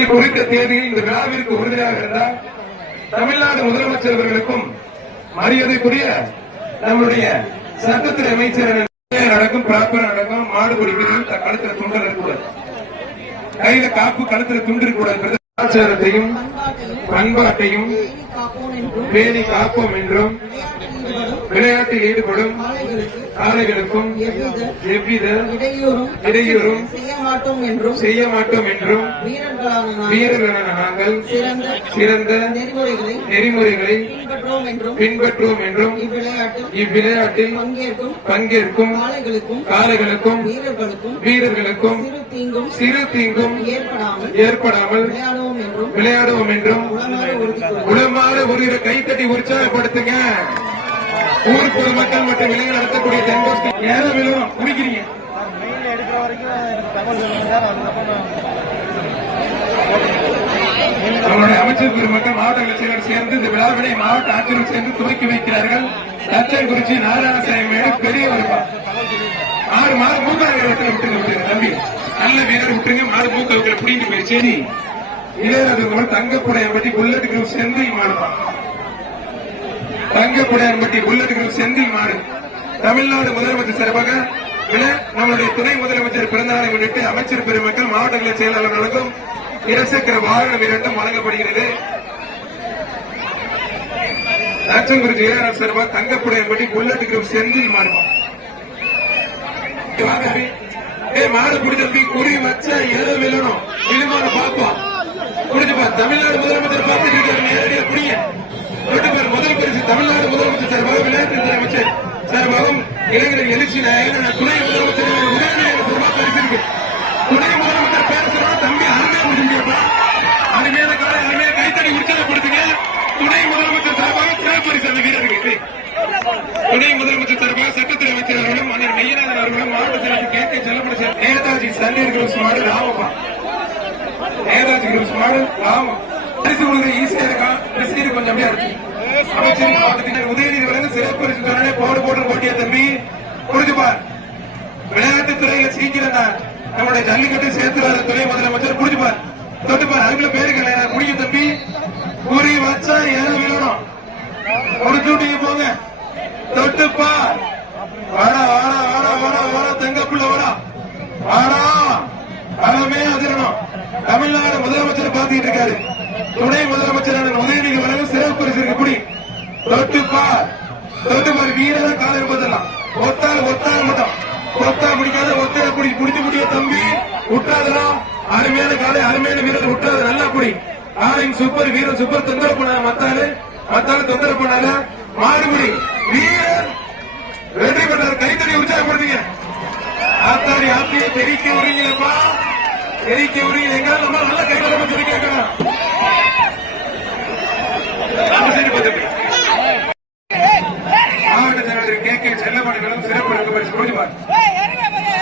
தேதியில் குறித்த தேதியில் இந்த விழாவிற்கு உறுதியாக இருந்தால் தமிழ்நாடு முதலமைச்சர் அவர்களுக்கும் மரியாதைக்குரிய நம்முடைய சட்டத்துறை அமைச்சர் நடக்கும் பிராப்பர் நடக்கும். மாடு பிடிக்கிறது த- கழுத்துல துண்டு இருக்கக்கூடாது. கையில காப்பு கழுத்துல துண்டு இருக்கக்கூடாது. கலாச்சாரத்தையும் பண்பாட்டையும் பேணி காப்போம் என்றும் விளையாட்டில் ஈடுபடும் காளைகளுக்கும் எவ்வித இடையூறும் செய்ய மாட்டோம் என்றும் செய்ய மாட்டோம் என்றும் வீரர்களான நாங்கள் சிறந்த சிறந்த நெறிமுறைகளை பின்பற்றுவோம் என்றும் இவ்விளையாட்டில் பங்கேற்கும் பங்கேற்கும் காளைகளுக்கும் வீரர்களுக்கும் வீரர்களுக்கும் சிறு தீங்கும் சிறு தீங்கும் ஏற்படாமல் ஏற்படாமல் விளையாடுவோம் என்றும். உளமாற ஒரு கைத்தட்டி உற்சாகப்படுத்துங்க ஊர் பொதுமக்கள் மற்றும் வெளியில் நடத்தக்கூடிய தென்கோஸ்டி ஏதோ விழுவோம் குடிக்கிறீங்க மெயில் எடுக்கிற வரைக்கும் தகவல் சொல்லுங்க சார் அதுக்கப்புறம் நம்மளுடைய அமைச்சர் பெருமக்கள் மாவட்ட கட்சியினர் சேர்ந்து இந்த விழாவினை மாவட்ட ஆட்சியர் சேர்ந்து துவக்கி வைக்கிறார்கள். தச்சங்குறிச்சி நாராயணசாமி மேடு பெரிய ஒரு ஆறு மாதம் மூக்காறு இடத்துல விட்டுங்க விட்டுங்க தம்பி. நல்ல வீரர் விட்டுருங்க மாடு மூக்க வைக்கிற பிடிட்டு போய் சரி. இளையராஜ பற்றி புல்லட் குரூப் சேர்ந்து மாடுப்பான் தங்கப்புடையம்பட்டி புல்லட் செந்தில் மாறு தமிழ்நாடு முதலமைச்சர் சார்பாக நம்மளுடைய துணை முதலமைச்சர் பிறந்தநாளை முன்னிட்டு அமைச்சர் பெருமக்கள் மாவட்டங்களில் செயலாளர்களுக்கும் இருசக்கர வாகனம் இரண்டும் வழங்கப்படுகிறது நாச்சங்குறிச்சி இளையராஜ சார்பாக தங்கப்புடையம்பட்டி புல்லட் குரூப் செந்தில் மாறுவோம் வாங்க அபி. ஏய் மாடு பிடிச்சப்பி குறி வச்சா எதை விழணும் விழுமான பாப்போம் புடிச்சுப்பா தமிழ்நாடு முதலமைச்சர் பார்த்துட்டு இருக்காரு நேரடியா புடிங்க தொட்டுப்பார் முதல் பரிசு தமிழ்நாடு முதலமைச்சர் சார்பாக விளையாட்டுத்துறை அமைச்சர் சார்பாகவும் எழுச்சியில நான் துணை முதலமைச்சர் உதயநிதி சார்பாக துணை முதலமைச்சர் பேர சொல்றா தம்பி அருமையா முடிஞ்சிருப்பா அருமையான காலை அருமையா கைத்தடி உற்சாகப்படுத்துங்க. துணை முதலமைச்சர் சார்பாக சிறப்பரிசு பரிசு துணை முதலமைச்சர் சார்பாக சட்டத்துறை அமைச்சர் அவர்களும் மன்னர் மெய்யநாதன் அவர்களும் மாவட்ட செயலர் கே. கே. செல்லப்பட சார் நேதாஜி சன்னீர் குரூப்ஸ் மாடு ராமப்பா. நேதாஜி குரூப்ஸ் மாடு ராமம் பரிசு கொடுக்க ஈஸியா இருக்கா? ரசீது கொஞ்சம் அப்படியே இருக்கு. அமைச்சர் மாவட்டத்தினர் உதயநிதி வழங்க சிறப்பு பரிசு சொன்னே போடு போட்டு போட்டியா தம்பி புரிஞ்சு பார் விளையாட்டுத் துறையில சீக்கிரம் தான் நம்முடைய ஜல்லிக்கட்டு சேர்த்து துணை முதலமைச்சர் குடிச்சுப்பார் தொட்டுப்பார். தொட்டு பேரு அதுக்குள்ள முடியும் தம்பி. குறி வச்சா ஏழு விழணும் முடிச்சுட்டீங்க போங்க. தொட்டுப்பா. வாடா வாடா வாடா வாடா வாடா. தங்கப்புள்ள வாடா. வாடா. அறமே அதிரணும். தமிழ்நாடு முதலமைச்சர் பாத்துக்கிட்டு இருக்காரு. துணை முதலமைச்சரான உதயநிதி வரவு சிறப்பு பரிசு இருக்கு. குடி. தொட்டுப்பா. தொட்டுப்பார். வீரதான் காலை போதலாம் ஒத்தால் ஒத்தால் மட்டும். கொத்தா பிடிக்காத ஒத்தைய குடி குடிச்சு முடிய தம்பி. விட்டாதலாம் அருமையான காலை அருமையான வீரர் விட்டாத நல்லா குடி. ஆரின் சூப்பர் வீரர் சூப்பர் தொந்தரவு பண்ணாத மத்தாலு மத்தாலு தொந்தரவு பண்ணாத. மாடுபடி வீரர் வெற்றி பெற்றார் கைத்தறி உற்சாகப்படுத்துங்க. ஆத்தாரி ஆத்தியை தெரிக்க உரிங்களப்பா தெரிக்க உரிங்க எங்க நம்ம நல்ல கைத்தறி சொல்லி கேட்கணும் சரி, பத்து. மாவட்ட செயலாளர் கே கே செல்லமணிகளும் சிறப்பு எடுக்க பரிசு கொடுப்பார்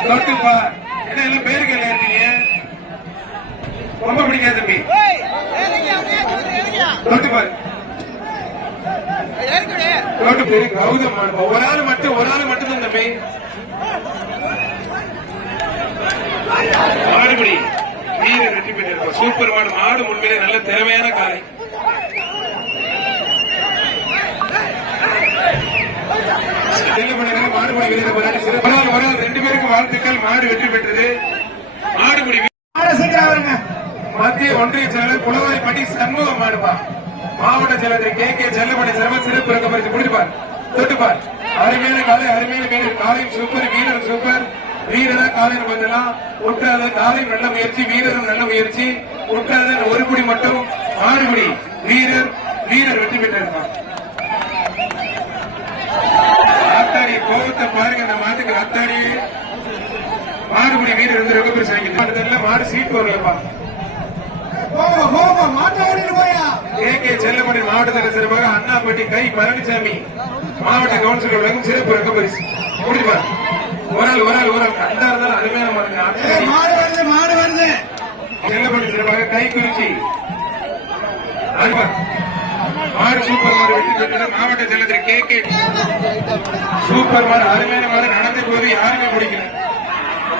தொட்டுப்பா என்ன எல்லாம் பேருக்கு எல்லாம் இருக்கீங்க ரொம்ப பிடிக்காத தம்பி தொட்டுப்பார் ரோட்டு பேரு. கௌதம் மாடுப்பா. ஒரு ஆள் மட்டும் ஒரு ஆள் மட்டும் தான் தம்பி. மாடுபடி வீரர் வெற்றி பெற்றிருப்பா சூப்பர் மாடு மாடு உண்மையிலே நல்ல திறமையான காலை மாடுபடி வீரர் போராடி. ஒரு ரெண்டு பேருக்கு வாழ்த்துக்கள். மாடு வெற்றி பெற்றது. மாடுபடி மத்திய ஒன்றிய செயலர் குளவாய்ப்பட்டி சண்முகம் மாவட்ட செயலர் கே. கே. செல்லமணி சிறப்பு சிறப்பு ரங்க பரிசு முடிப்பார் தொட்டுப்பார். அருமையான காலை அருமையான வீரர் காலையும் சூப்பர் வீரர் சூப்பர் வீரரா காலையில் கொஞ்சலாம் விட்டாத காலையும் நல்ல முயற்சி வீரரும் நல்ல முயற்சி. விட்டாத ஒரு குடி மட்டும் மாடுபடி வீரர் வீரர் வெற்றி பெற்றிருக்கான் ஆத்தாடி கோபத்தை பாருங்க அந்த மாட்டுக்கு ஆத்தாடி. மாடுபடி வீரர் வந்து ரொம்ப பெருசு வாங்கிட்டு மாடு சீட் வரலப்பா கே. கே. செல்லமணி மாவட்ட தலைவர் சிறப்பாக அண்ணாப்பட்டி கை பழனிசாமி மாவட்ட கவுன்சிலர் வழங்கும் சிறப்பு ரக்க பரிசு. ஒரு ஆள் ஒரு ஆள் கண்டா இருந்தாலும் அருமையான மாடுங்க செல்லமணி சிறப்பாக கை குறிச்சி அல்வா. மாடு சூப்பர் மாடு வெற்றி பெற்றது மாவட்ட செயலர் கே கே. சூப்பர் மாடு அருமையான மாடு. நடந்த போது யாருமே பிடிக்கல.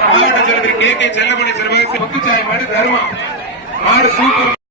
மாவட்ட செயலர் கே கே செல்லமணி சிறப்பாக முத்துச்சாய் மாடு தருமா. மாடு சூப்பர்